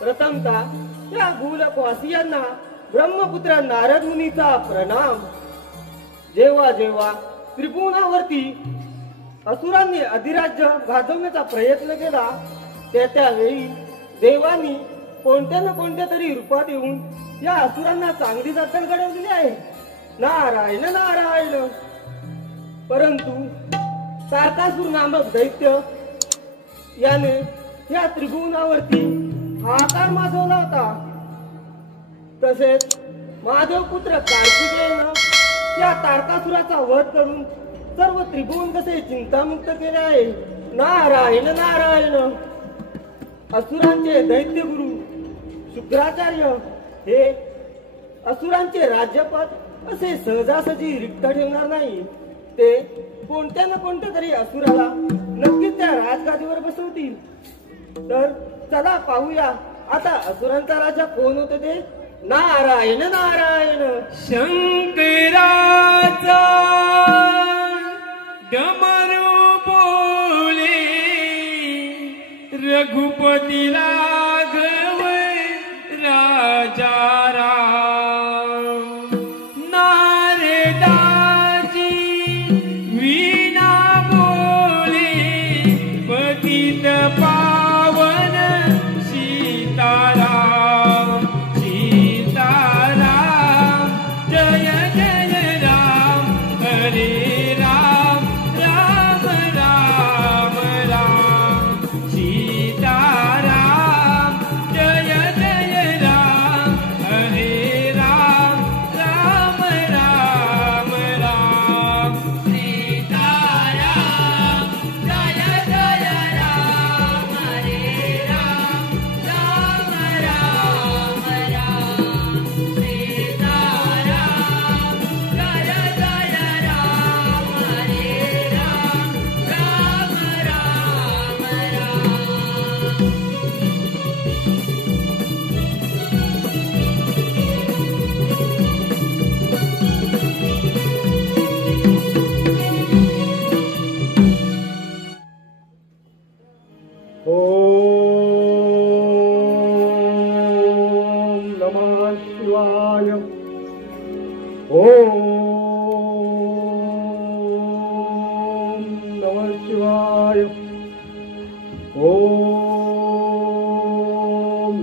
प्रथमतः त्या भूलकवासियांना ब्रह्मपुत्र नारद मुनीचा प्रणाम। जेव्हा जेव्हा त्रिभुवनावरती असुरांनी अधिराज्य गाजवण्याचा प्रयत्न केला त्यावेळी देवांनी कोणत्या ना कोणत्या तरी रूपात येऊन या असुरांना चांगली अक्कल घडवलेली आहे। नारायण नारायण। परंतु तारकासुर नामक दैत्य याने या त्रिभुवनावरती हाकार माजवला होता। तसेच माधव पुत्र कार्तिकेयने या तारकासुराचा वध करून सर्व त्रिभुवन कसे चिंतामुक्त केले आहे। नारायण नारायण। असुरांचे दैत्य गुरु शुक्राचार्य हे असुरांचे राज्यपद असे सहजासहजी रिक्त ठेवणार नाही। ते कोणत्या ना कोणत्या तरी असुराला नक्कीच त्या राजगादीवर बसवतील। तर चला पाहूया आता असुरांचा राजा कोण होते ते। नारायण नारायण। शंकराचा डमरू बोले रघुपती राघव राजा राम। नारदाजी वीणा बोले पतित पावन सीताराम सीताराम। जय जय राम हरे राम राम राम राम सीताराम। शिवाय. ओम नमः शिवाय. ओम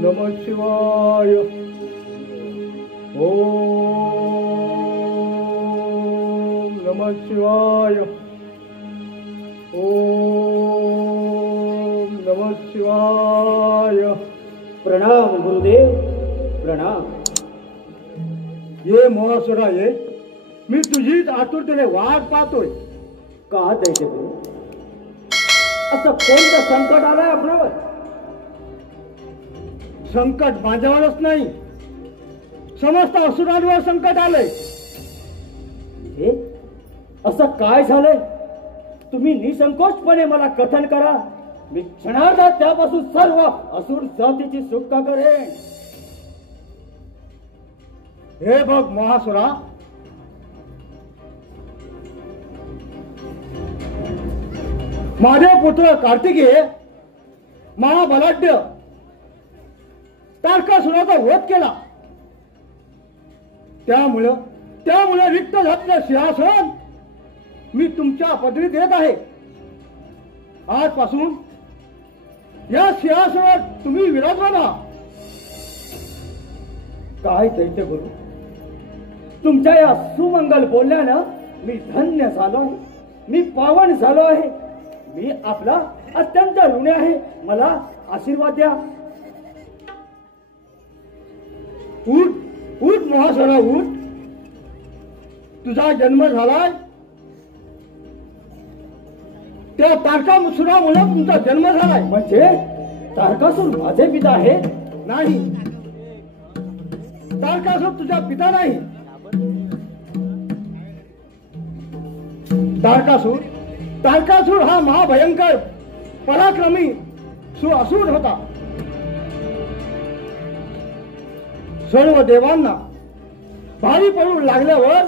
नमः शिवाय. ओम नमः शिवाय. ओम नमः शिवाय. प्रणाम गुरुदेव, प्रणाम. ये मोहासुरा ये, मी तुझीच आतुरतेने वाट पाहतोय. का दैत्य गुरु, असं कोणतं संकट आलंय आपल्यावर? संकट माझ्यावरच नाही, समस्त असुरांवर संकट आलंय. हे असं काय झालंय? तुम्ही निसंकोचपणे मला कथन करा. मी क्षणार्धात त्यापासून सर्व असुर जातीची सुटका करेन. हे बघ मोहासुरा, माझे पुत्र कार्तिकेय महाबलाढ्य तारकासुराचा वध केला. त्यामुळे रिक्त झालेलं सिंहासन मी तुमच्या पदरी देत आहे. आजपासून या सिंहासनावर तुम्ही विराजमान आहात. काय दैत्य गुरु, तुमच्या या सुमंगल बोलण्यानं मी धन्य झालो आहे, मी पावन झालो आहे. मी आपला अत्यंत ऋणी आहे. मला आशीर्वाद द्या. उठ उठ महासुरा उठ. तुझा जन्म झालाय त्या तारकासुरामुळे तुमचा जन्म झालाय. म्हणजे तारकासुर माझे पिता आहे? नाही, तारकासुर तुझा पिता नाही. तारकासुर हा महाभयंकर पराक्रमी असुर होता. सर्व देवांना भारी पडू लागल्यावर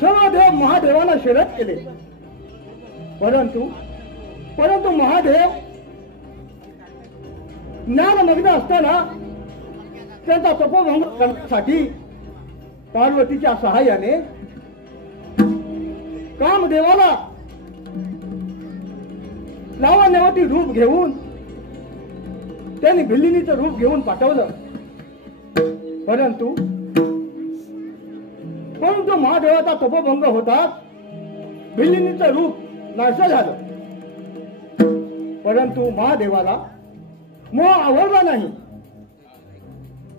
सर्व देव महादेवांना शर्यत केले. परंतु महादेव ज्ञानमग्न असताना त्यांचा तपोभंग करण्यासाठी पार्वतीच्या सहाय्याने कामदेवाला लावण्यवती रूप घेऊन त्यांनी भिल्लिनीचं रूप घेऊन पाठवलं. परंतु महादेवाचा तपोभंग होता, भिल्लिनीचं रूप नाश झालं. परंतु महादेवाला मोह आवडला नाही.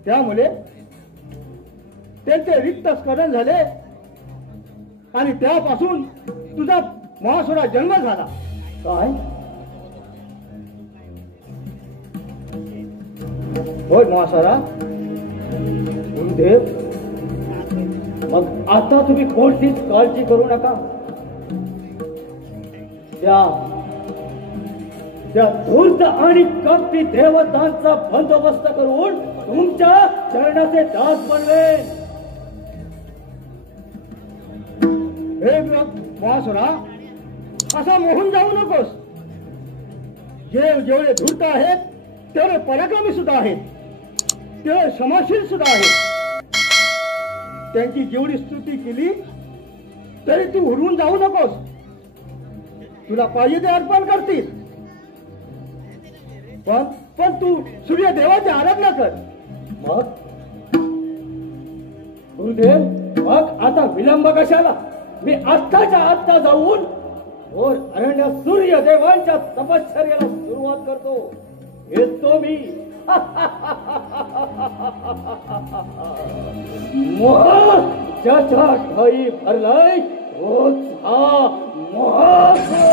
त्यामुळे त्यांचे रिक्त स्खलन झाले आणि त्यापासून तुझा महासुरा जन्म झाला. काय? होय महासुरा. गुरुदेव, मग आता तुम्ही कोणतीच काळजी करू नका. त्या धूर्त आणि कपटी देवतांचा बंदोबस्त करून तुमच्या चरणाचे दास बनवेन. हे महासुरा, असा मोहून जाऊ नकोस. जेवढे धूर्त आहेत तेवढे पराक्रमी सुद्धा आहेत, तेवढे क्षमाशील सुद्धा आहेत. त्यांची जेवढी स्तुती केली तरी तू हुरवून जाऊ नकोस. तुला पाहिजे ते अर्पण करतील, पण तू सूर्यदेवाची आराधना कर. मग गुरुदेव, मग आता विलंब कशाला? मी आत्ताच्या आत्ता जाऊन घोर अरण्य सूर्यदेवांच्या तपश्चर्याला सुरुवात करतो. येतो मी. ज्याच्या ठाई भरलाय तोच हा महासुर.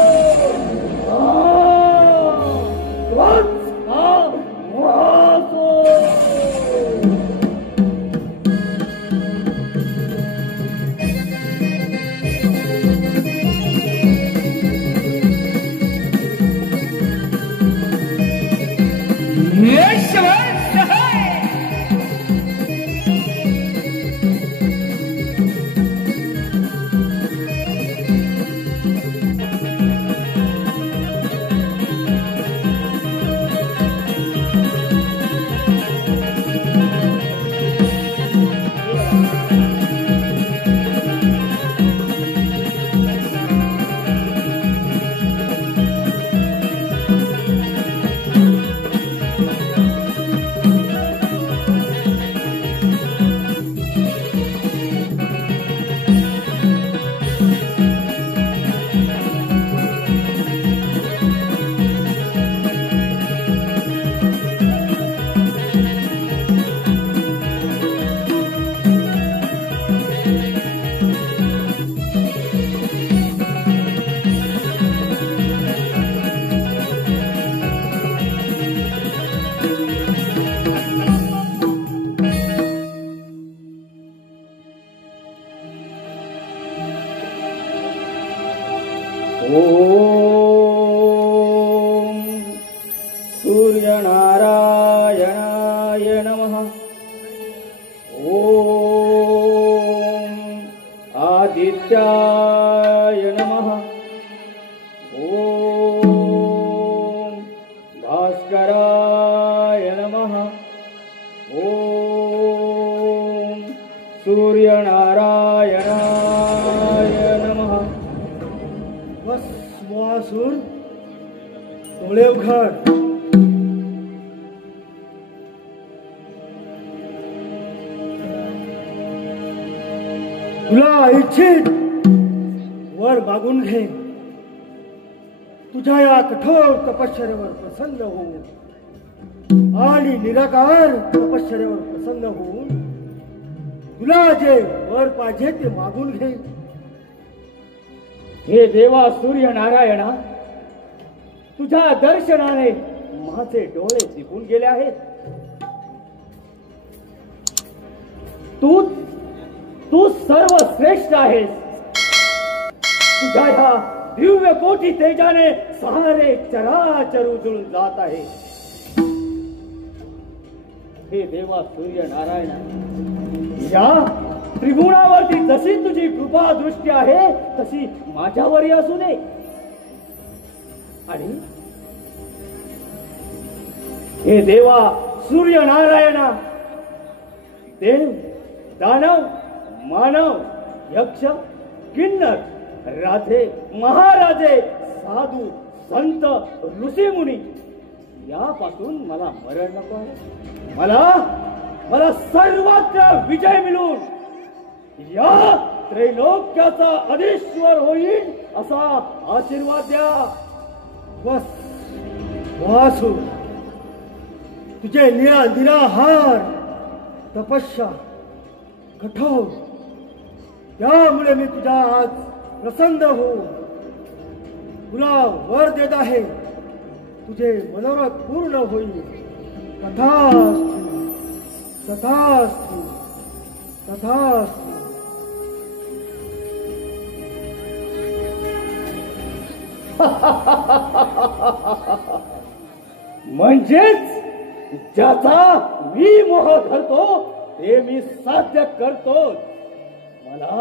ओम सूर्यनारायणाय नमः। ओम आदित्याय नमः। ओम भास्कराय नमः। ओम सूर्यनारायणाय नमः। बस मोहासूर, डोळे उघड. तुला इच्छित वर मागून घे. तुझ्या या कठोर तपश्चर्येवर प्रसन्न होऊन आणि निराकार तपश्चर्येवर प्रसन्न होऊन तुला जे वर पाहिजे ते मागून घे. हे देवा सूर्यनारायणा, तुझ्या दर्शनाने माझे डोळे दिपून गेले आहेत. तू सर्व श्रेष्ठ आहेस. तुझ्या ह्या दिव्य कोटी तेजाने सारे चराचर उजळून जात आहे. हे देवा सूर्यनारायणा, या त्रिगुणावरती जशी तुझी कृपा दृष्टी आहे तशी माझ्यावरही असू दे. आणि हे देवा सूर्यनारायणा, देव, दानव, मानव, यक्ष, किन्नर, राजे, महाराजे, साधू, संत, ऋषीमुनी यापासून मला मरण नको आहे. मला सर्वत्र विजय मिळून या त्रैलोक्याचा अधीश्वर होईल असा आशीर्वाद द्या. बस वासू, तुझे निराहार तपस्या कठोर, त्यामुळे मी तुझ्या आज प्रसन्न होऊन तुला वर देत आहे. तुझे मनोरथ पूर्ण होईल. तथास्तु तथास्तु तथास्तु. म्हणजेच ज्याचा मी मोह धरतो ते मी साध्य करतो. मला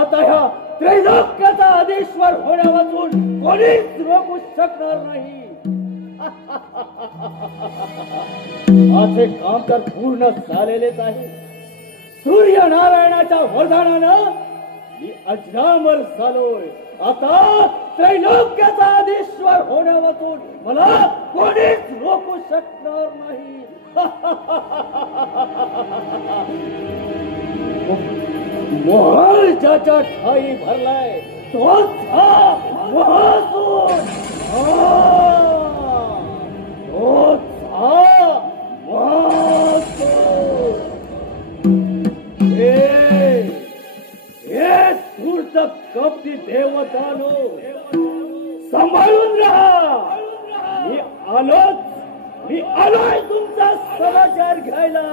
आता ह्या त्रैलोक्याचा अधीश्वर होण्यापासून कोणीच रोखू शकणार नाही. माझे काम तर पूर्ण झालेलेच आहे. सूर्यनारायणाच्या वरदानानं मी अजरामर झालोय. आता त्रैलोक्याचा अधीश्वर होण्यापासून मला कोणीच रोखू शकणार नाही. मोहर ज्याच्या ठाई भरलाय तोच हा महासूर. तोच हा महासूर. हे धूर्त कपटी देवतानो, सांभाळून राहा. मी आलोय तुमचा समाचार घ्यायला.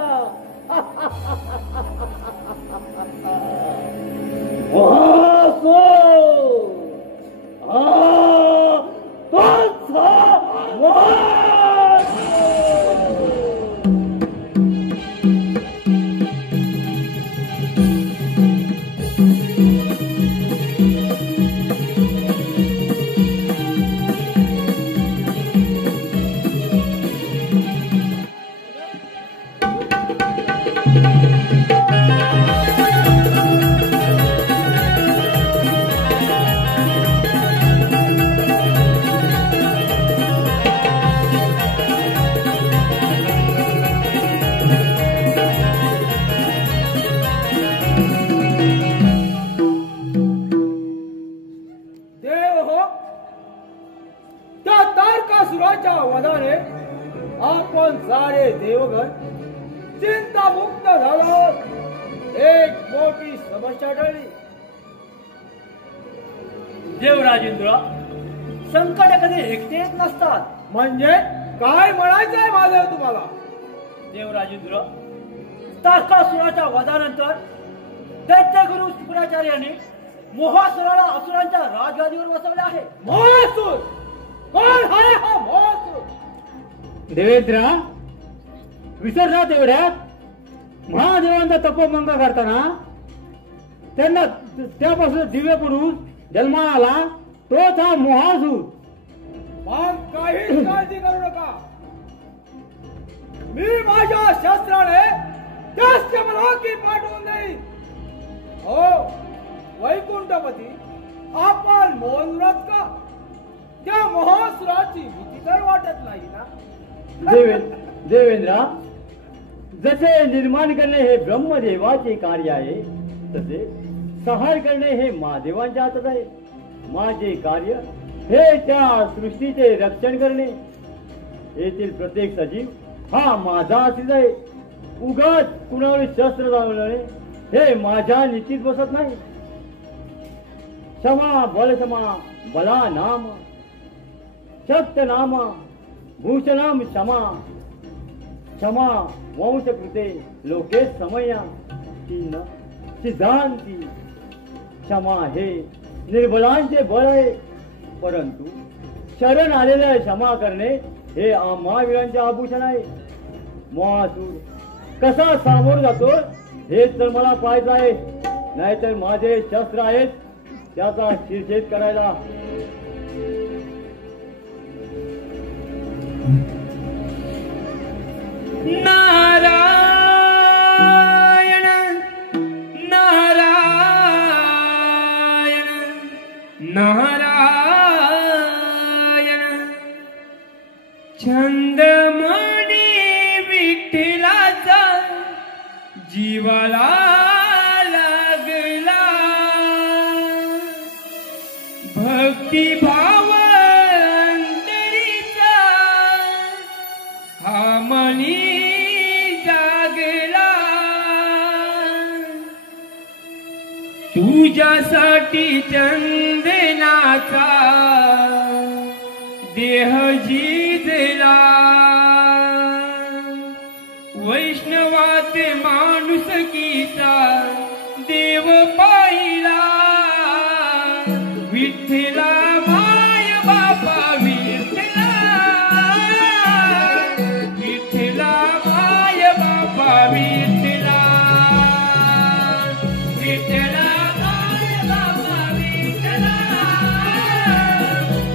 महासूर, तोच हा महासूर. आपण सारे देवगण चिंतामुक्त झालो. एक मोठी समस्या टळली. देवराजेंद्र, संकट कधी एकटे येत नसतात. म्हणजे काय म्हणायचंय माझं तुम्हाला? देवराजेंद्र, तारकासुराच्या वधानंतर दैत्यगुरु शुक्राचार्यांनी मोहासुराला असुरांच्या राजगादीवर बसवले आहे. मोहासूर कोण आहे हा मोहासूर? देवेंद्रा, विसरला तेवढ्यात महादेवांचा तपोभंग करताना त्यांना त्यापासून दिव्य पुरुष जन्माला आला तोच हा मोहासूर. मग काही काळजी करू नका. मी माझ्या शस्त्राने त्याच मलाकी पाठवून देईन. हो वैकुंठपती, आपण मोहनव्रत का? त्या महासुराची भीती तर वाटत नाही ना? देवेंद्रा, जसे निर्माण करणे हे ब्रह्मदेवाचे कार्य आहे तसे संहार करणे हे महादेवांच्या हातात आहे. माझे कार्य हे त्या सृष्टीचे रक्षण करणे. येथील प्रत्येक सजीव हा माझा आशीष आहे. उगाच कुणावर शस्त्र लावणे हे माझ्या नीतीत बसत नाही. क्षमा बल क्षमा बला नाम शक्त नाम भूषणाम क्षमा क्षमा वंश कृते लोके समया तीन सिद्धांती. क्षमा हे निर्बलांचे बळ आहे, परंतु शरण आलेल्या क्षमा करणे हे महावीरांचे आभूषण आहे. मोहासूर कसा सामोर जातो हे तर मला पाहायचं आहे, नाहीतर माझे शस्त्र आहेत त्याचा शिरछेद करायला. नारायण नारायण नारायण छंदमणी विठ्ठलाचा जीवाला लागला. भक्तिभाव अंतरीचा हा मनी जागला. तुझ्यासाठी चंदनाचा देह झिजला. वैष्णवात माणुसकीचा देव पाहिला. विठ्ठला माय बापा विठ्ठला, विठ्ठला माय बापा विठ्ठला, विठ्ठला माय बापा विठ्ठला,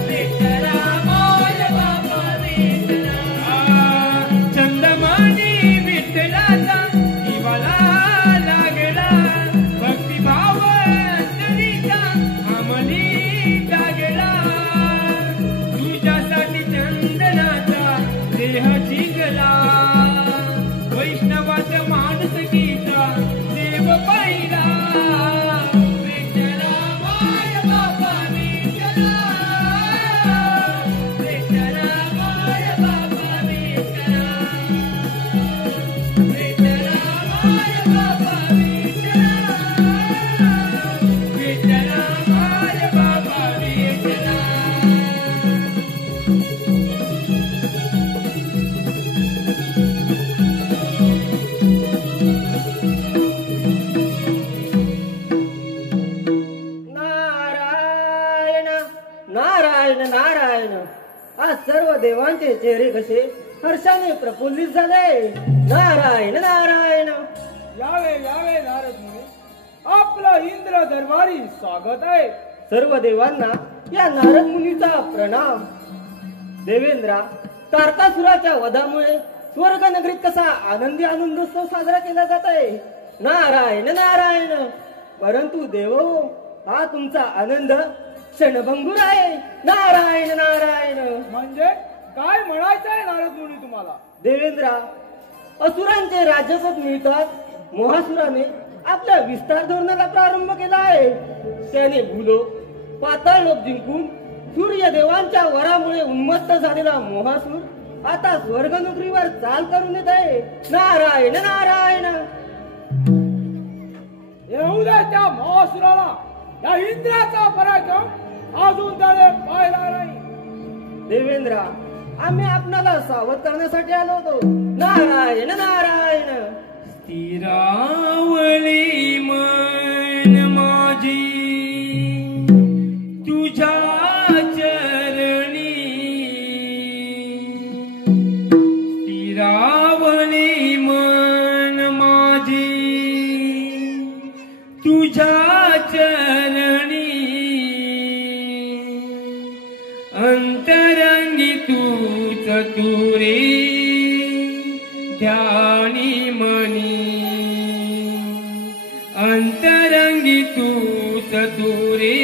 विठ्ठला माय बापा विठ्ठला. चंदमणी विठ्ठलाचा जीवाला लागला. भक्तिभाव अंतरीचा आमनी जागला. तुझ्यासाठी चंदनाचा देह झिजला. वैष्णवाचा माणुसकीचा देव पाहिला. विठ्ठला माय बापा विठ्ठला, विठ्ठला माय बापा विठ्ठला, विठ्ठला माय बापा विठ्ठला, विठ्ठला माय बापा विठ्ठला. नारायण नारायण नारायण. आज सर्व देवांचे चेहरे कसे हर्षाने प्रफुल्लित झाले. नारायण नारायण. यावे यावे नारद मुनी, आपलं इंद्र दरबारी स्वागत आहे. सर्व देवांना या नारद मुनीचा प्रणाम. देवेंद्रा, तारकासुराच्या वधामुळे स्वर्ग नगरीत कसा आनंदी आनंदोत्सव साजरा केला जात आहे. नारायण नारायण. परंतु देव, हा तुमचा आनंद क्षणभंगूर आहे. नारायण नारायण. म्हणजे काय म्हणायचं आहे नारद मुनी तुम्हाला? देवेंद्रा, असुरांचे राज्यपद मिळतात मोहासुराने आपल्या विस्तार धोरणाला प्रारंभ केला आहे. त्याने भूलोक पाताळ लोक जिंकून सूर्यदेवांच्या वरामुळे उन्मत्त झालेला मोहासूर आता स्वर्ग नोकरीवर चाल करून येत आहे. नारायण नारायण. येऊ दे त्या महासुराला. या इंद्राचा पराक्रम अजून त्याने पाहिला नाही. देवेंद्रा, आम्ही आपणाला सावध करण्यासाठी आलो होतो. नारायण नारायण. स्थिरावली मन माझी तुझ्या चरणी अंतरंगी तूच तुरे ध्यानी मनी अंतरंगी तूच तुरे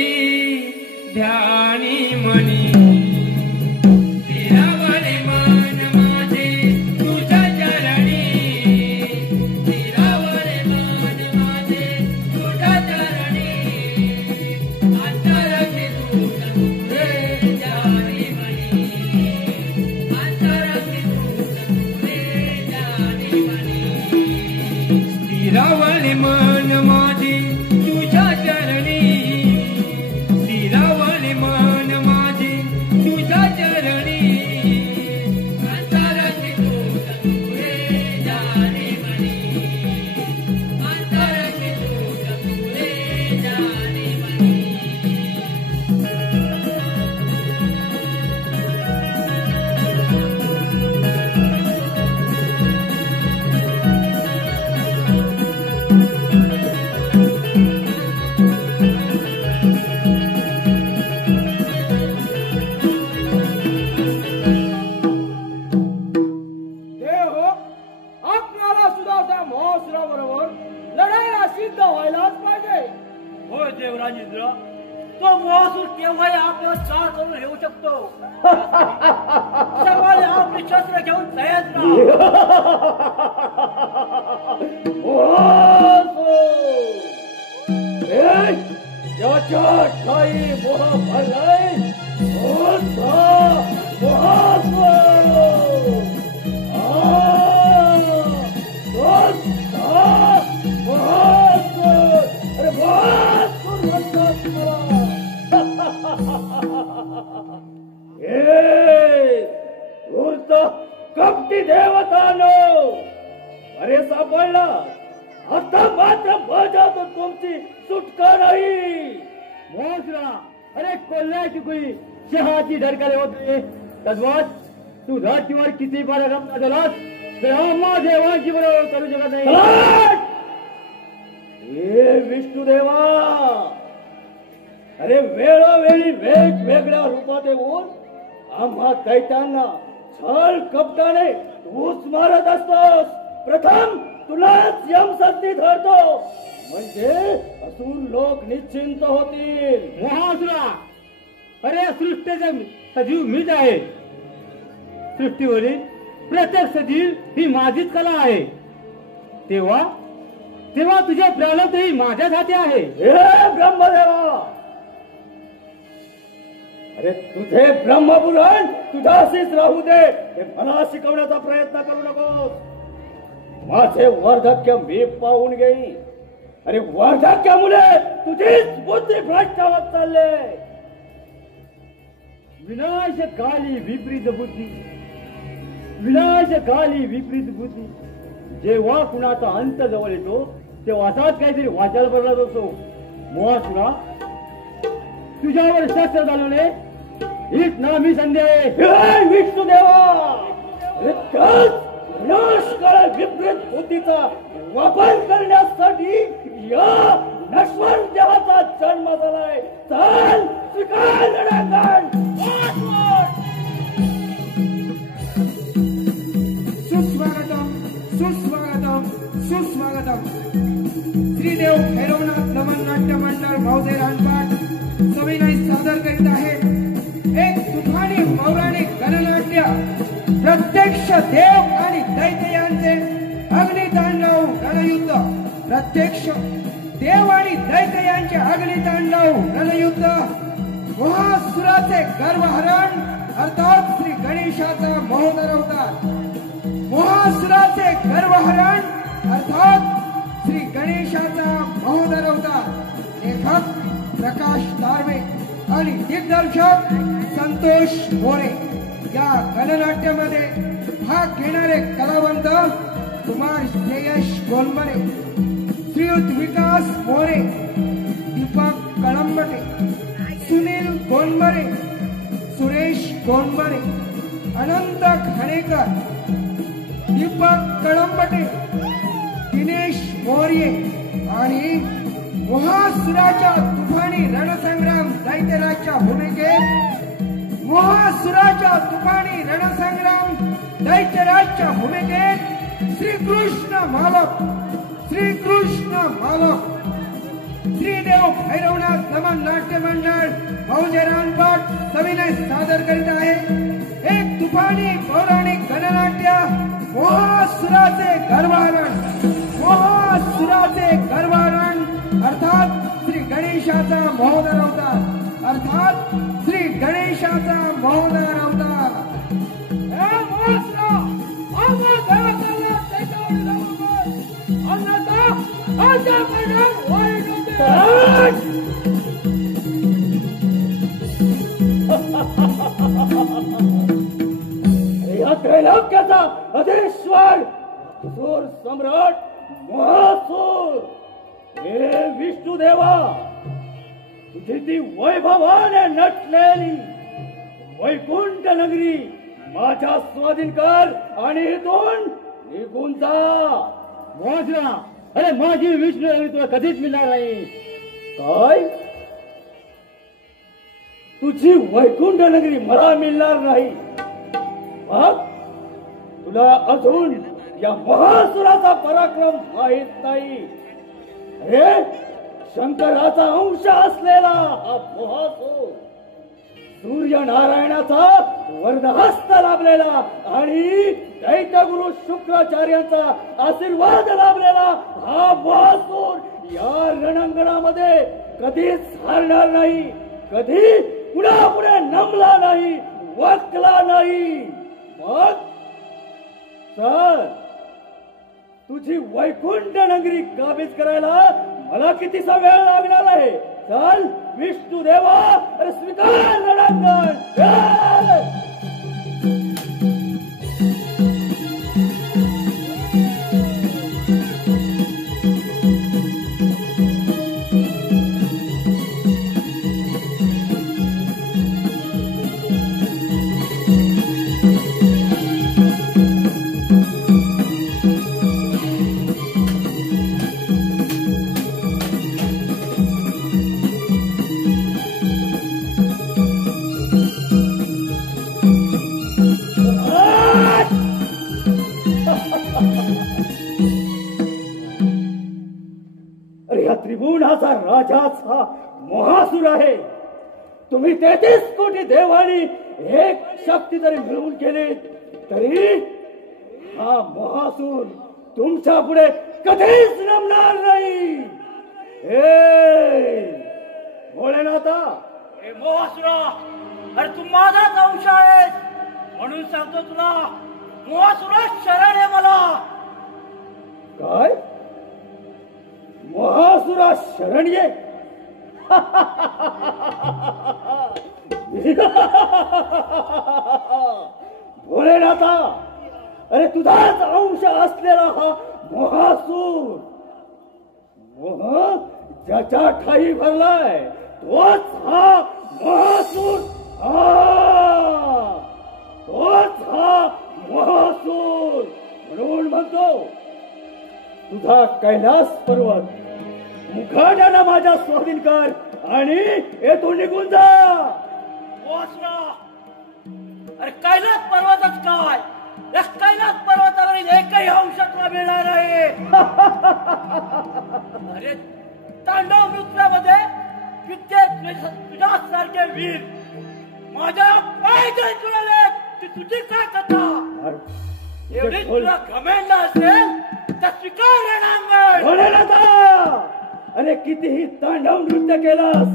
ध्यानी मनी स्थिरावले मन माझे तुझ्या चरणी स्थिरावले मन माझे तुझ्या चरणी अंतरंगी तूच तुरे ध्यानी मनी अंतरंगी तूच तुरे ध्यानी मनी स्थिरावले मन माझे तुझ्या चरणी स्थिरावले मन माझे तुझ्या चरणी अंतरंगी तूच तुरे ध्यानी मनी अंतरंगी तूच तुरे ध्यानी मनी देव हो, आपल्याला सुद्धा त्या महोत्सवाबरोबर लढायला सिद्ध व्हायलाच पाहिजे. होय देवराजेंद्र, तो मोहासूर केव्हाही आपल्यावर चाल करून येऊ शकतो. सर्वांनी आपली शस्त्र घेऊन तयार राहा. ज्याच्या ठाई मोह भरलाय कपटी देवतानो, अरे सापडला. आता मात्र बजावतो तुमची सुटका नाही. मोसरा, अरे कोल्ह्याची कुई चहाची ढडकाले होते. तद्वात तू धरतीवर किती पराक्रम झालास तर आम्हा देवांची बरोबर करू शकत नाही. हे विष्णुदेवा, अरे वेळोवेळी वेगवेगळ्या रूपात येऊन आम्हा दैत्यांना छळ कपटाने तूच मारत असतोस. प्रथम तुलाच यमसक्ती धरतो, म्हणजे असुर लोक निश्चिंत होतील. मोहासुरा, अरे सृष्टीचा सजीव मीच आहे. सृष्टीवरील प्रत्येक सजीव ही माझीच कला आहे. तेव्हा तेव्हा तुझे प्राणतही माझ्याच हाती आहे. हे ब्रह्मदेवा, अरे तुझे ब्रह्मपुराण तुझ्याशीच राहू दे. हे मला शिकवण्याचा प्रयत्न करू नकोस. माझे वार्धक्य मी पाहून घेईन. अरे वार्धक्यामुळे तुझीच बुद्धी भ्रष्ट होत चालले. विनाशकाली विपरीत बुद्धी, विनाशकाली विपरीत बुद्धी. जेव्हा कुणाचा अंत जवळ येतो तेव्हा असाच काहीतरी वाचायला बदलत असतो. मोहासुरा, तुझ्यावर शस्त्र चालवणे हीच नामी संधी आहे. हे विष्णुदेवा, अरे त्याच विनाशकाळ विपरीत बुद्धीचा वापर करण्यासाठी या नश्वर देवाचा जन्म झालाय. चल स्वीकार लढागण. सुस्वागतम सुस्वागतम सुस्वागतम. श्रीदेव भैरवनाथ नमन नाट्य मंडळ भाऊजे रानपाट सविनय सादर करीत आहेत एक तुफानी पौराणिक गणनाट्य. प्रत्यक्ष देव आणि दैत्य यांचे अग्नितांडव रणयुद्ध. प्रत्यक्ष देव आणि दैत्य यांचे अग्नितांडव रणयुद्ध. मोहासुराचे गर्वहरण अर्थात श्री गणेशाचा महोदर अवतार. मोहासुराचे गर्वहरण अर्थात श्री गणेशाचा महोदर अवतार. लेखक प्रकाश दार्वे आणि दिग्दर्शक संतोष मोरे. या गणनाट्यामध्ये भाग घेणारे कलावंत कुमार श्रेयश गोलमरे, श्रीयुत विकास मोरे, दीपक कळंबटे, सुनील गोलमरे, सुरेश गोलमरे, अनंत खाणेकर, दीपक कळंबटे, दिनेश मोर्ये आणि मोहासुराच्या तुफानी रणसंग्राम दैत्यराजच्या भूमिकेत मोहासुराच्या तुफानी रणसंग्राम दैत्यराजच्या भूमिकेत श्रीकृष्ण मालक श्रीदेव भैरवनाथ नमन नाट्य मंडळ मौजे रानपाट सविनय सादर करीत आहे एक तुफानी पौराणिक गणनाट्य मोहासुराचे गर्वारण अर्थात श्री गणेशाचा महोदर अवतार या त्रैलोक्याचा अधीश्वर सूर सम्राट महासूर हे विष्णुदेवा तुझी ती वैभवाने नटलेली वैकुंठ नगरी माझ्या स्वाधीन कर आणि इथून निघून जा. मोहसुरा, अरे माझी विष्णू नगरी तुला कधीच मिळणार नाही. काय तुझी वैकुंठ नगरी मला मिळणार नाही? मग तुला अजून या महासुराचा पराक्रम माहित नाही. अरे शंकराचा अंश असलेला हा महासूर सूर्यनारायणाचा वरदहस्त लाभलेला आणि दैत्यगुरु शुक्राचार्यांचा आशीर्वाद लाभलेला हा महासूर या रणांगणामध्ये कधीच हारणार नाही, कधी पुढे नमला नाही, वाकला नाही. मग चल तुझी वैकुंठ नगरी काबीज करायला मला कितीसा वेळ लागणार आहे. चल विष्णुदेवा, स्वीकार रणांगण. त्रिभुवनाचा राजाचा महासूर आहे. तुम्ही 33 कोटी देवानी एक शक्ती जरी मिळवून केली तरी हा महासूर तुमच्या पुढे कधीच नमणार नाही. भोलेनाथा, हे मोहासुरा, अरे तू माझाच अंश आहेस म्हणून सांगतो तुला, मोहासुरा शरण आहे मला. काय महासुरा शरण ये? भोलेनाथा, अरे तुझाच अंश असलेला हा महासूर मोह ज्याच्या ठाई भरलाय तोच हा महासूर. तोच हा महासूर. म्हणून म्हणतो तुझा कैलास पर्वत मुखाट्यानं माझ्या स्वाधीन कर आणि येथून निघून जा. मोहासुरा, अरे कैलास पर्वतच काय, या कैलास पर्वतावरील एकही अंश तुला मिळणार आहे. अरे तांडव नृत्यामध्ये तुझ्यासारखे वीर माझ्या पाय तुला तुझी काय कथा. एवढी तुला घमेंड असेल तर स्वीकार रणांगण. अरे कितीही तांडव नृत्य केलास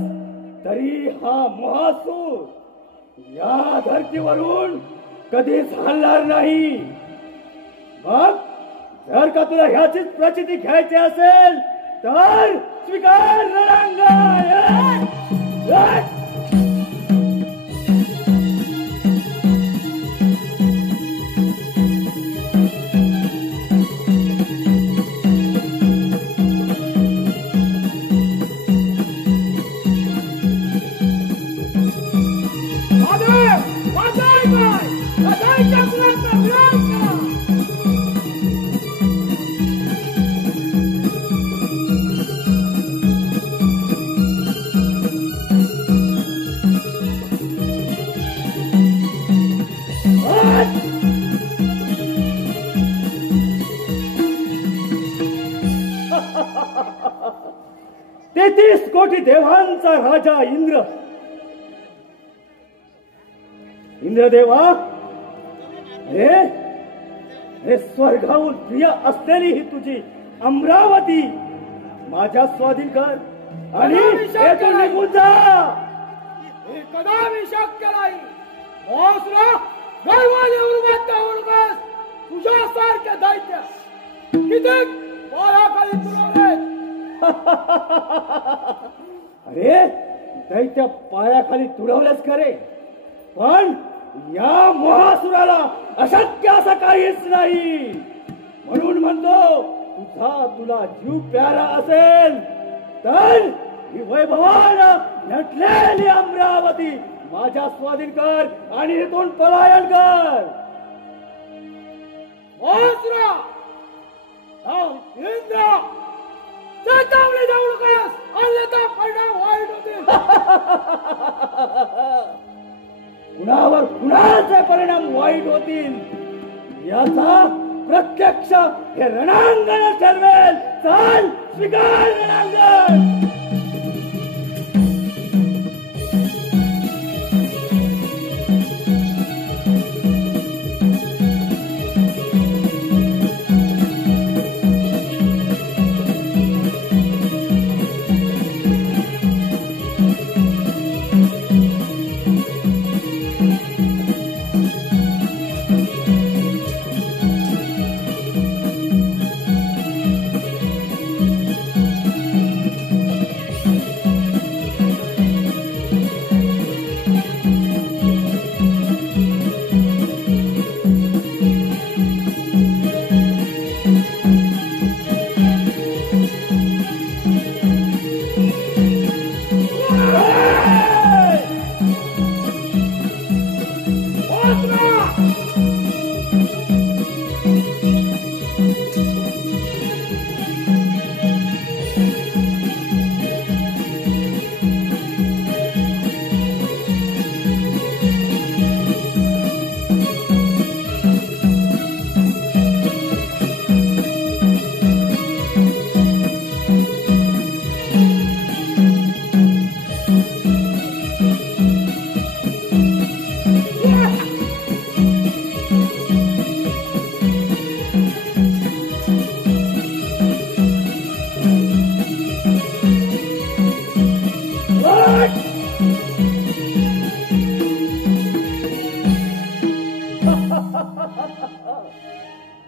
तरी हा महासूर या धर्तीवरून कधीच हलणार नाही. मग जर का तुला ह्याचीच प्रचिती घ्यायची असेल तर स्वीकार रणांगण. 33 कोटी देवांचा राजा इंद्रदेवा, हे स्वर्गाहून प्रिय असलेली ही तुझी अमरावती माझ्या स्वाधीन कर आणि येथून निघून जा. हे कदापि शक्य नाही. मोसरा गर्वाने उलगडता उलगस तुझ्यासारख्या दैत्य किती पायाखाली तुरवले. अरे दैत्य पायाखाली तुडवलेच खरे, पण या मोहासुराला अशक्य असं काहीच नाही. म्हणून म्हणतो तुला जीव प्यारा असेल तर ही वैभवानं नटलेली अमरावती माझ्या स्वाधीन कर आणि इथून पलायन कर. मोसरा इंद्र चेतावणी देऊ नकोस, अन्यथा परिणाम वाईट होतील. कुणावर कुणाचे परिणाम वाईट होतील याचा प्रत्यक्ष हे रणांगण ठरवेल. चल स्वीकार रणांगण.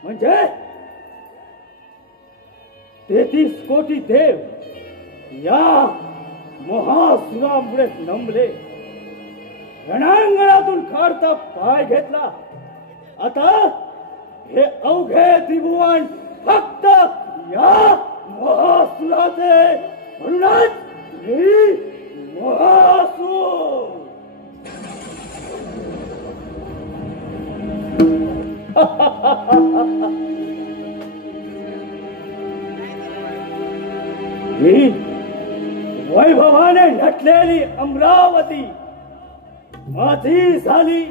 म्हणजे 33 कोटी देव या महासुरामुळे नमले, रणांगणातून काढता पाय घेतला. आता हे अवघे त्रिभुवन फक्त या महासुराचे. म्हणूनच मी महासूर. ही वैभवाने नटलेली अमरावती माझी झाली.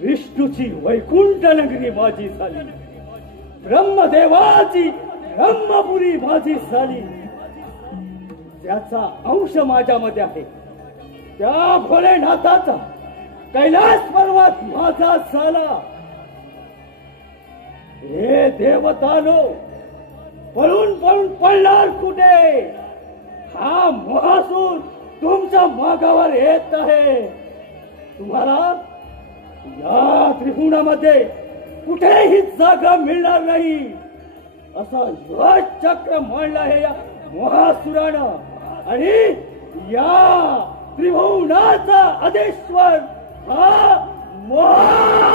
विष्णूची वैकुंठ नगरी माझी झाली. ब्रह्मदेवाची ब्रह्मपुरी माझी झाली. ज्याचा अंश माझ्यामध्ये आहे त्या भोलेनाथाचा कैलास पर्वत माझा झाला. हे देवतानो, पळून पळून पळणार कुठे? हा महासूर तुमच्या मागावर येत आहे. तुम्हाला या त्रिभुवनामध्ये कुठेही जागा मिळणार नाही असं यश चक्र मांडलं आहे या महासुरानं. आणि या त्रिभुवनाचा अधीश्वर हा महासूर.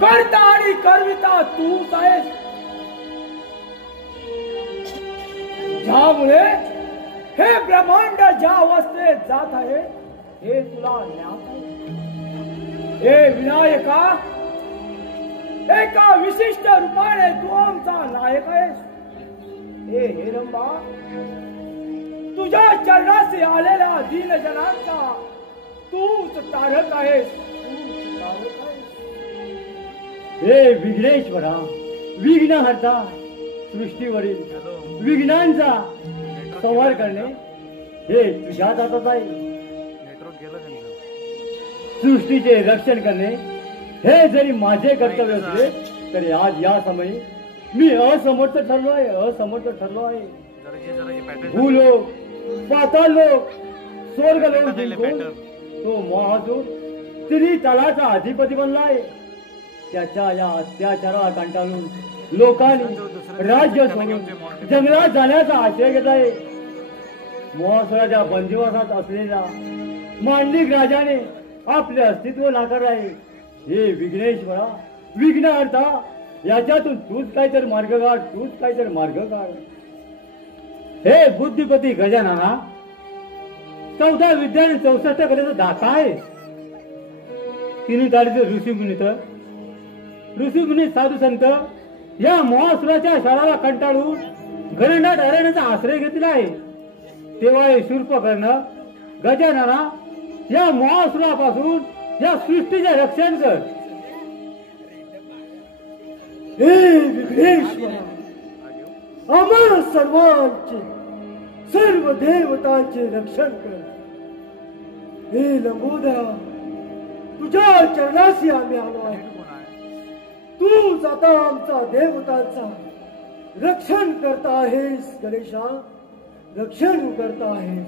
करता आणि करविता तूच आहेस, ज्यामुळे हे ब्रह्मांड ज्या अवस्थेत जात आहे हे तुला ज्ञात आहे. हे विनायका, एका विशिष्ट रूपाने तू आमचा नायक आहेस. हे हेरंबा, तुझ्या चरणाशी आलेल्या दीनजनांचा तूच तारक आहेस, तूच तारक आहेस. हे विघ्नेश्वरा, विघ्नहर्ता, सृष्टीवरील विघ्नांचा संहार करणे हे तुझ्या हातात आहे. सृष्टीचे रक्षण करणे हे जरी माझे कर्तव्य असले तरी आज या समयी मी असमर्थ ठरलो आहे. भूलोक, पाताळ लोक, स्वर्ग लोक जिंकून तो महासूर त्रितलाचा अधिपती बनला आहे. त्याच्या या अत्याचारा कंटाळून लोकांनी राज्य सोडून जंगलात जाण्याचा आश्रय घेतला आहे. महासुराच्या बंदिवासात असलेला मांडलिक राजाने आपले अस्तित्व नाकारले आहे. हे विघ्नेश्वरा, विघ्नहर्ता, याच्यातून तूच काहीतरी मार्ग काढ. हे बुद्धिपती गजानना, 14 विद्या आणि 64 कलेचा दाता आहे. तिन्ही तारीचे ऋषीमुनी साधू संत या महासुराच्या शाळाला कंटाळून घनदाट अरण्याचा आश्रय घेतला आहे. तेव्हा हे शूर्पकर्ण गजानना, या महासुरापासून या सृष्टीचे रक्षण कर. हे विघ्नेश्वरा, आम्हा सर्वांचे, सर्व देवतांचे रक्षण कर. हे लंबोदरा, तुझ्या चरणाशी आम्ही आलो आहे. तूच आता आमचा देवतांचा रक्षण करता आहेस. गणेशा, रक्षण करता आहेस.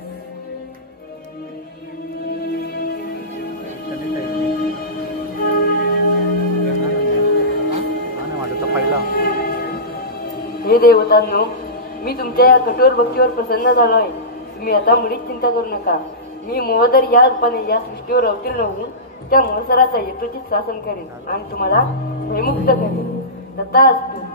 हे देवतांनो, मी तुमच्या या कठोर भक्तीवर प्रसन्न झालो आहे. तुम्ही आता मुळीच चिंता करू नका. मी मोहदर या रूपाने या सृष्टीवर अवतीर्ण होऊन त्या महसराचा यथोचित शासन करेन आणि तुम्हाला भयमुक्त करेन. तथास्तु.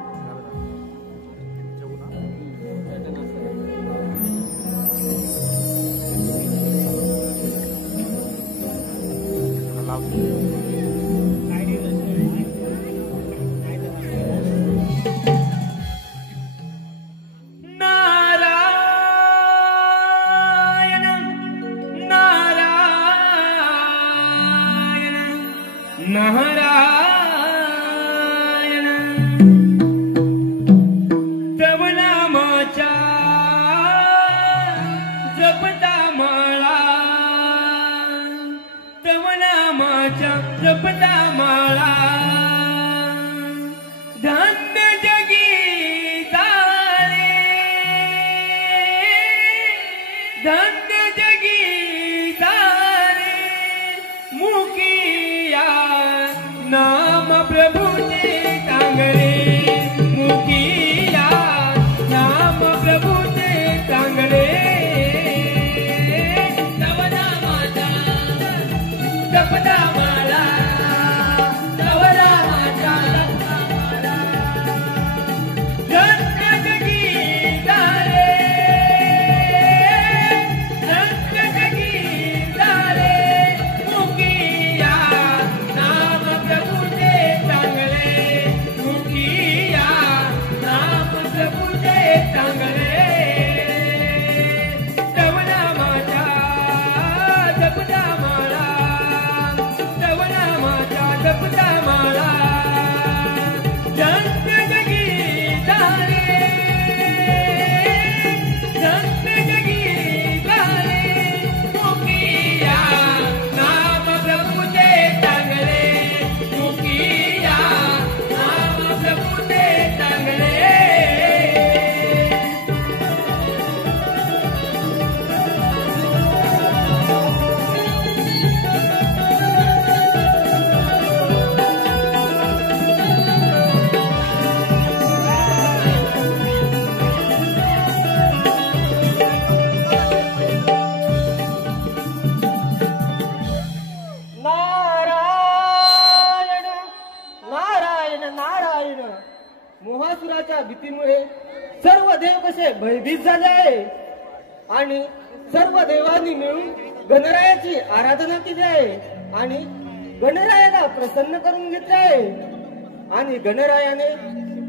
नाम प्रभु नारायण. मोहासुराच्या भीतीमुळे सर्व देव कसे भयभीत झाले आहे आणि सर्व देवांनी मिळून गणरायाची आराधना केली आहे आणि गणरायाला प्रसन्न करून घेतले आहे आणि गणरायाने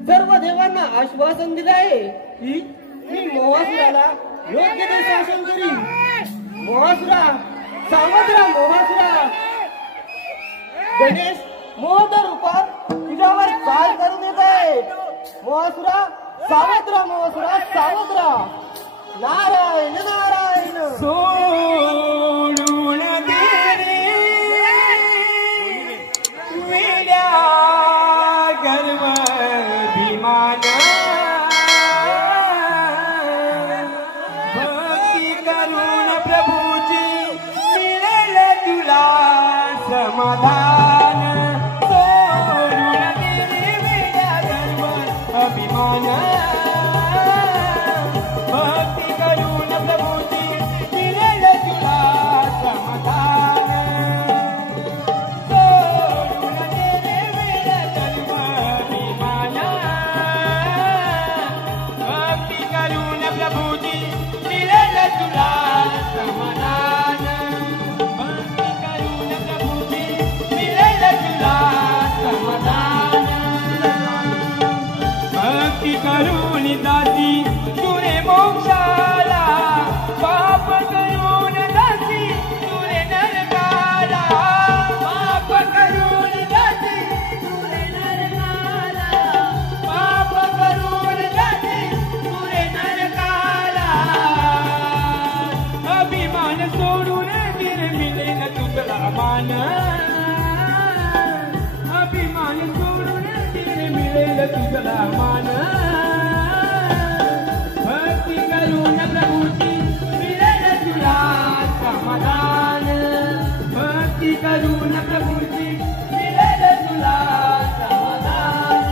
सर्व देवांना आश्वासन दिले आहे की मी मोहासुराला योग्य ते शासन करीन. मोहासुरा सावध राहा. मोहासुरा गणेश मोहद रूपात तुझ्यावर चाल करून येत आहे. मोहासुरा सावध राहा. मोहासुरा सावध राहा. नारायण नारायण. सोडून गेले वेड्या गर्व अभिमान भक्ती करून प्रभूची मिळेल तुला समाधान. सोडून गेले वेड्या गर्व अभिमान भक्ती करून प्रभूची मिळेल तुला समाधान. सोडून गेले वेड्या गर्व अभिमान भक्ती करून प्रभूची मिळेल तुला समाधान. भक्ती करून प्रभूची मिळेल तुला समाधान. भक्ती करून दासी तुरे मोक्षाला पाप करून दासी तुरे नरकाला. पाप करून दासी तुरे नरकाला. पाप करून दासी तुरे नरकाला. अभिमान सोडून निर्मिलेन तुझला मान. अभिमान सोडून निर्मिलेन तुझला मान. भक्ती करून प्रभूची मिळेल तुला समाधान. भक्ती करून प्रभूची मिळेल तुला समाधान.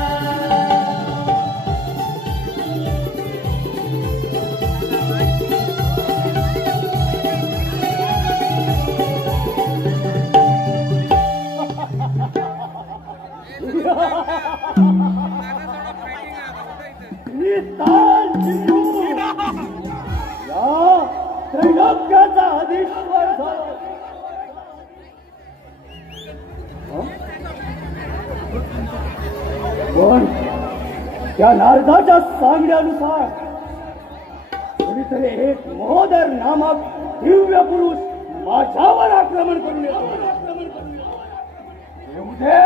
या त्रैलोक्याचा अधीश्वर झाला. पण त्या नारदाच्या सांगण्यानुसार कोणीतरी एक महोदर नामक दिव्य पुरुष माझ्यावर आक्रमण करून येतो. येऊ दे.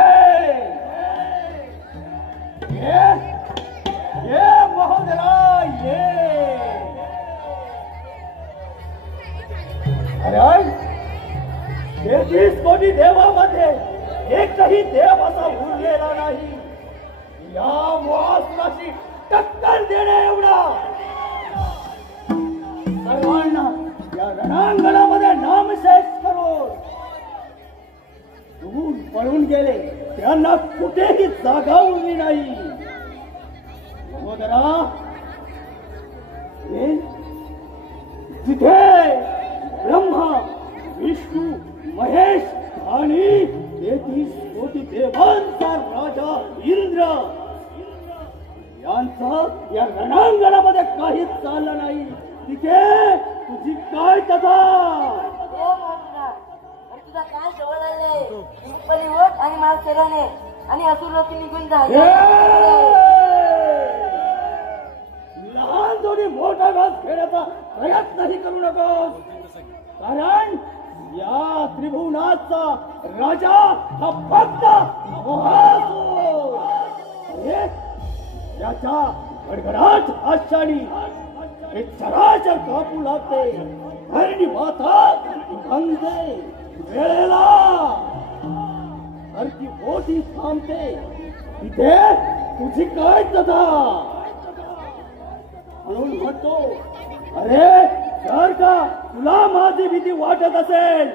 ये महोदरा ये. अरे 33 कोटी देवामध्ये एकही देव असा उरलेला नाही या मोहासुराशी टक्कर देण्या एवढा. सर्वांना या रणांगणामध्ये नामशेष करून दूर पळून गेले. त्यांना कुठेही जागा उरली नाही. महोदरा जिथे ब्रह्मा विष्णू महेश आणि 33 कोटी देवांचा राजा इंद्र यांचा या रणांगणामध्ये काहीच चाललं नाही. तिथे तुझी काय कथा. तुझा काय जवळ आले. पिंपली ओट आणि मला सरणे आणि असुर लोक निघून जा. लहान जोडी मोठा घास खेळण्याचा प्रयत्नही करू नकोस. कारण या त्रिभुवनाचा राजा हा फक्त मोहासुर. याच्या गडगडाट हास्याने हे चराचर कापू लागते. हरणी माता गंगे वेळेला हरती मोठी थांबते. तिथे तुझी काय कथा. म्हणून म्हणतो अरे जर का तुला माझी भीती वाटत असेल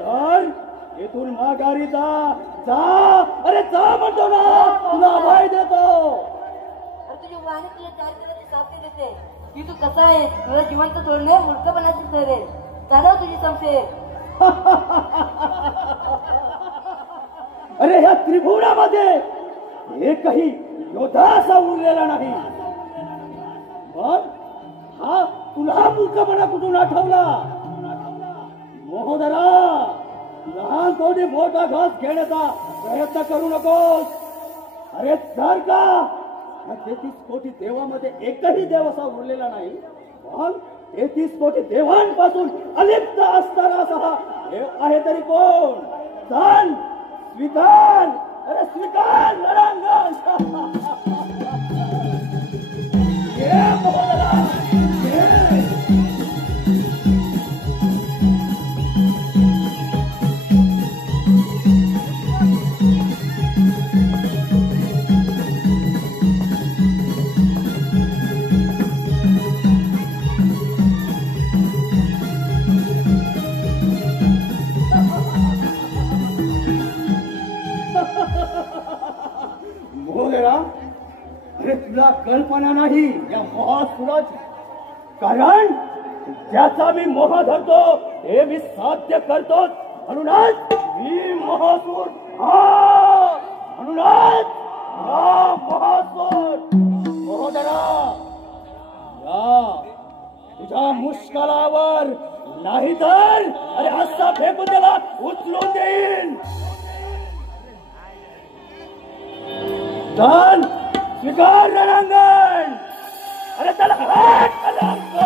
तर येथून माघारी जा. अरे जा म्हणतो ना. तुला अभय देतो. तुझी वाणी तुझ्या चारित्र्याची साक्षी देते की तू कसा आहे. तुला जिवंत सोडणे मूर्खपणाची ठरेल. चालव तुझी संशय. अरे ह्या त्रिभुवनामध्ये एकही योद्धा असा उरलेला नाही. मग हा तुला मूर्खपणा कुठून आठवला? महोदरा, लहान थोडी मोठा घास घेण्याचा प्रयत्न करू नकोस. अरे जर का 33 कोटी देवामध्ये एकही देव असा उरलेला नाही, मग 33 कोटी देवांपासून अलिप्त असणारा असा देव आहे तरी कोण? सांग, स्वीकार. अरे स्वीकार रणांगण. ये महोदरा, ये. अरे तुला कल्पना नाही या महासुराची. कारण ज्याचा मी मोह धरतो हे मी साध्य करतो. म्हणूनच मी महासूर. म्हणूनच हा महासूर. महोदरा, या तुझ्या मुष्कलावर नाही तर अरे हस्ता फेकून त्याला उचलून देईन. धन स्वीकार रणांगण. अरे त्याला हात कलंक.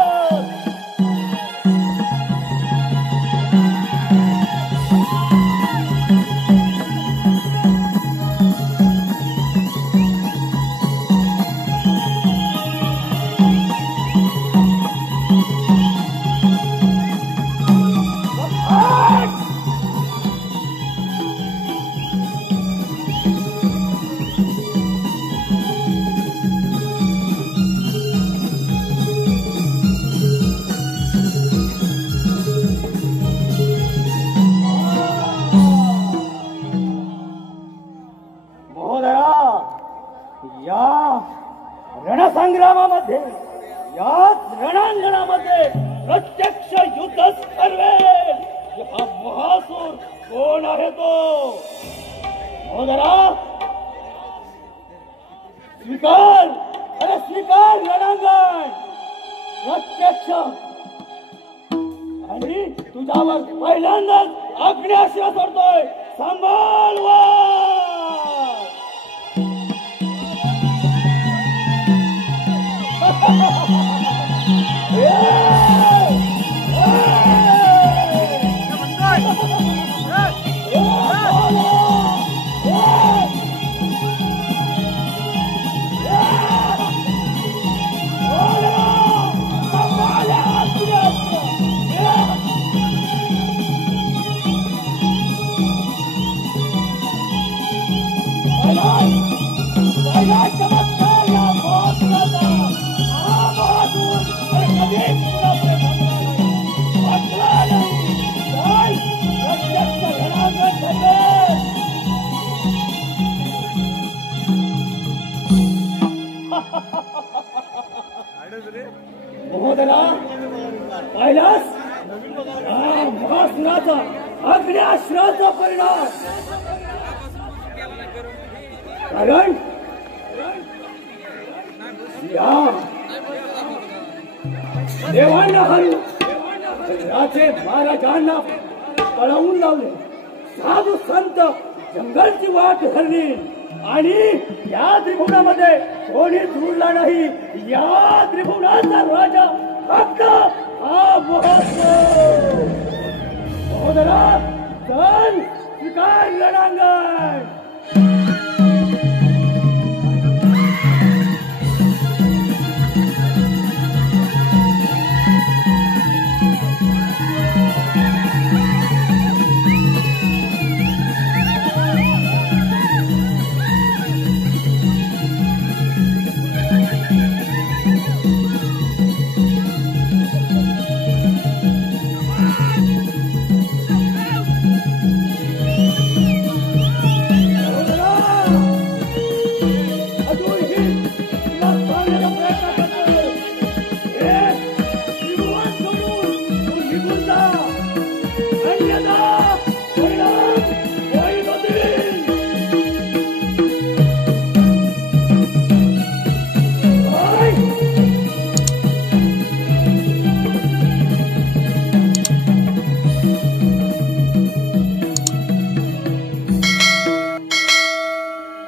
रणसंग्रामामध्ये, याच रणांगणामध्ये प्रत्यक्ष युद्धच ठरवेल हा महासूर कोण आहे तो. महोदरा, स्वीकार. अरे स्वीकार रणांगण प्रत्यक्ष. आणि तुझ्यावर पहिल्यांदाच आग्नेयास्त्र सोडतोय. सांभाळ वार. महोदरा, पाहिलास महासुराचा अग्न्यास्त्राचा परिणाम. कारण या देवांना हरवून राजे महाराजांना पळवून लावले. साधू संत जंगलची वाट धरली आणि या त्रिभुवनामध्ये कोणीच उरला नाही. या त्रिभुवनाचा राजा फक्त हा महासूर. महोदरा, चल स्वीकार रणांगण.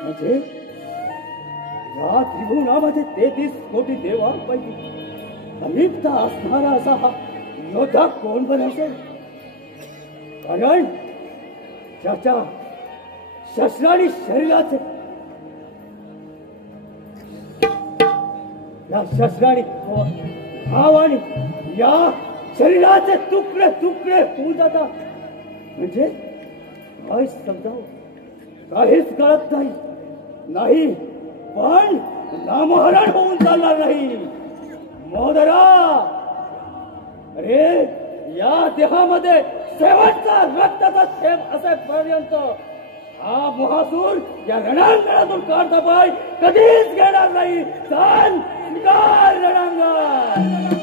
म्हणजे या त्रिभुवनामध्ये 33 कोटी देवांपैकी अलिप्त असणारा असा हा योद्धा कोण बरं असेल? कारण ज्याच्या शस्त्राने शरीराचे या शस्त्राने भावाने या शरीराचे तुकडे तुकडे होऊन जातात. म्हणजे काय समजावं काहीच कळत नाही. पण नामहरण होऊन चालणार नाही. मोदरा, अरे या देहामध्ये शेवटचा रक्ताचा थेंब असेपर्यंत हा महासूर या रणांगणातून काढता पाय कधीच घेणार नाही. चाल निघाल रणांगण.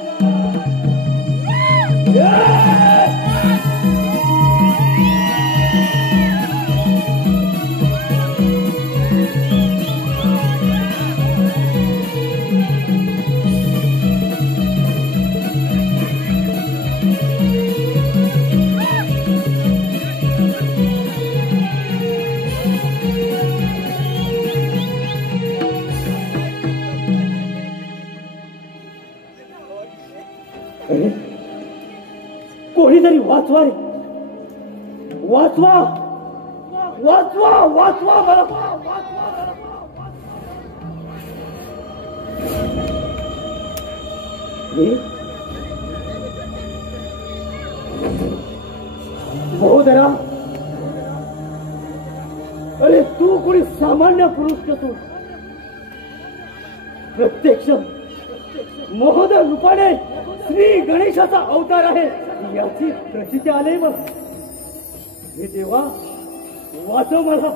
कोणीतरी वाचवा रे, वाचवा वाचवा वाचवा मला. महोदरा, अरे तू कोणी सामान्य पुरुष नसून प्रत्यक्ष महोदय रूपाने श्री गणेशाचा अवतार आहे याची प्रचिती आले. मला हे देवा वाचव मला.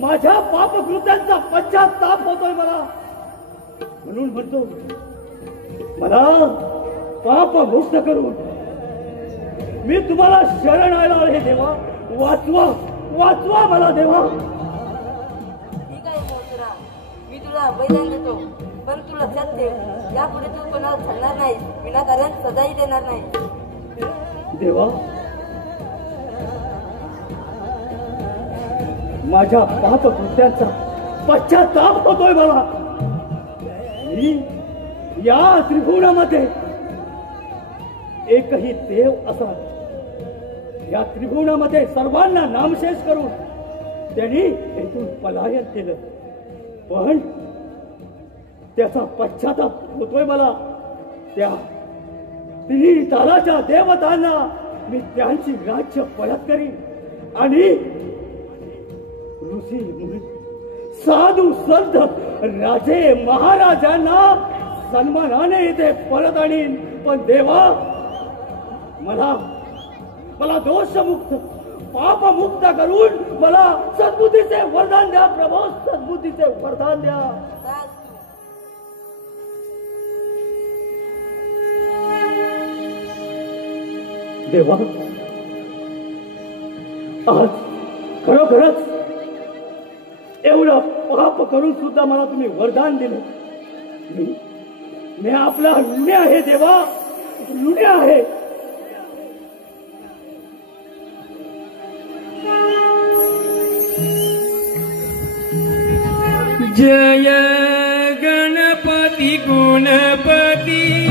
माझ्या पापकृत्यांचा पश्चाताप होतोय मला. म्हणून म्हणतो मला पाप मुक्त करून मी तुम्हाला शरण आलो आहे देवा. वाचवा वाचवा मला देवा. ठीक आहे मोसरा, मी तुला बलिदान देतो. पण तू लक्षात ठेव, यापुढे तू कोणाला छळणार नाही, विनाकारण सजाही देणार नाही. देवा माझ्या पाप कृत्यांचा पश्चाताप होतोय मला. मी या त्रिभुवनामध्ये एकही देव असा या त्रिभुवनामध्ये सर्वांना नामशेष करून त्यांनी येथून पलायन केलं. पण त्याचा पश्चाताप होतोय मला. त्या तिन्ही तालाच्या देवतांना मी त्यांची राज्य परत करीन आणि ऋषी मुनी साधू संत राजे महाराजांना सन्मानाने इथे परत आणीन. पण देवा मला दोषमुक्त पापमुक्त करून मला सद्बुद्धीचे वरदान द्या प्रभू. सद्बुद्धीचे वरदान द्या. देवा आज खरोखरच एवढं पाप करून सुद्धा मला तुम्ही वरदान दिलं. मी आपला ऋणी आहे देवा, ऋणी आहे. जय गणपती गुणपती